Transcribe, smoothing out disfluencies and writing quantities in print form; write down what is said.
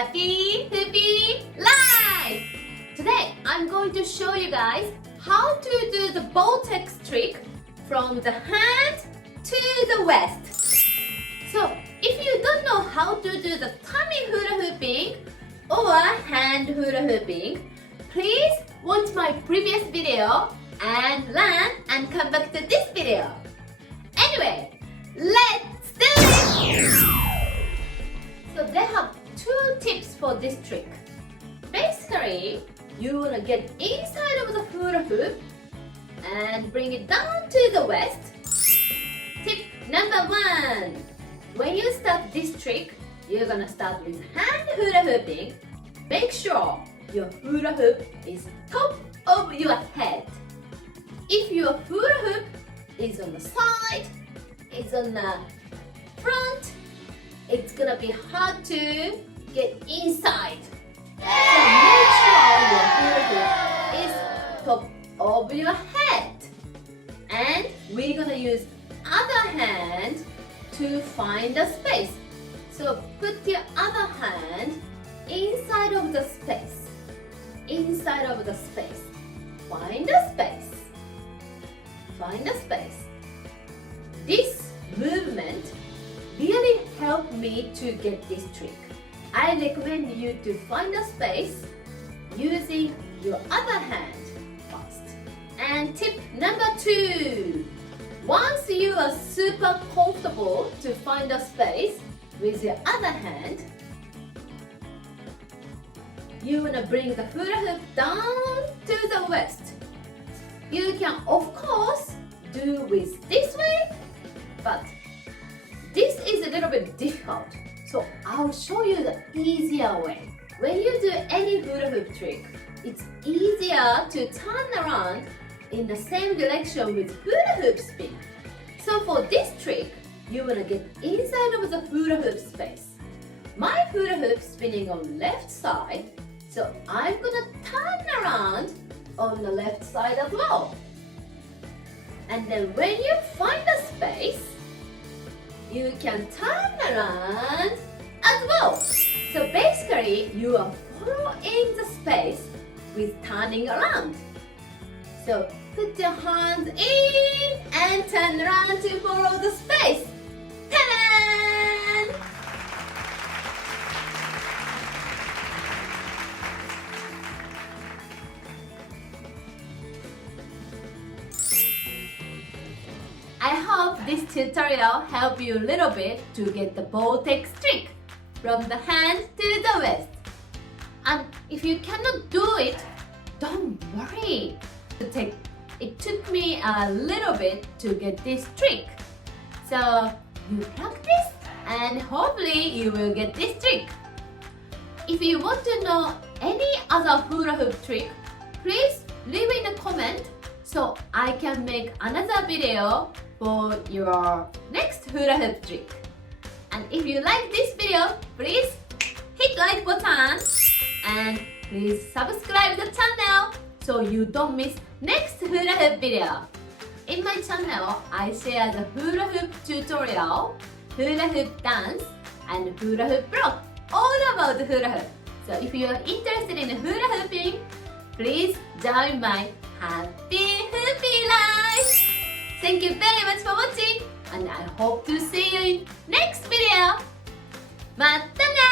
Happy Hoopy Life! Today I'm going to show you guys how to do the Vortex trick from the hand to the waist. So if you don't know how to do the tummy hula hooping or hand hula hooping, please watch my previous video and learn and come back to this video. Anyway, let's do it! So they have two tips for this trick. Basically, you want to get inside of the hula hoop and bring it down to the waist. Tip number one. When you start this trick, you're gonna start with hand hula hooping. Make sure your hula hoop is top of your head. If your hula hoop is on the side, is on the front, it's gonna be hard to get inside. So make sure your hula hoop is top of your head. And we're gonna use other hand to find the space. So put your other hand inside of the space. Inside of the space. Find the space. Find the space. This movement really helped me to get this trick. I recommend you to find a space using your other hand first. And tip number two. Once you are super comfortable to find a space with your other hand, you want to bring the hula hoop down to the waist. You can of course do with this way, but this is a little bit difficult. So I'll show you the easier way. When you do any hula hoop trick, it's easier to turn around in the same direction with hula hoop spin. So for this trick, you want to get inside of the hula hoop space. My hula hoop spinning on left side, so I'm gonna turn around on the left side as well. And then when you find a space, you can turn around as well. So basically, you are following the space with turning around. So put your hands in and turn around to follow the space. Ta-da! I hope this tutorial helped you a little bit to get the Vortex trick from the hand to the waist. And if you cannot do it, don't worry. It took me a little bit to get this trick. So you practice and hopefully you will get this trick. If you want to know any other hula hoop trick, please leave in a comment so I can make another video for your next hula hoop trick. And if you like this video, please hit like button and please subscribe the channel so you don't miss next hula hoop video. In my channel, I share the hula hoop tutorial, hula hoop dance, and hula hoop blog all about hula hoop. So if you are interested in hula hooping, please join my Happy Hoopy Life. Thank you very much for watching, and I hope to see you in next video. またね!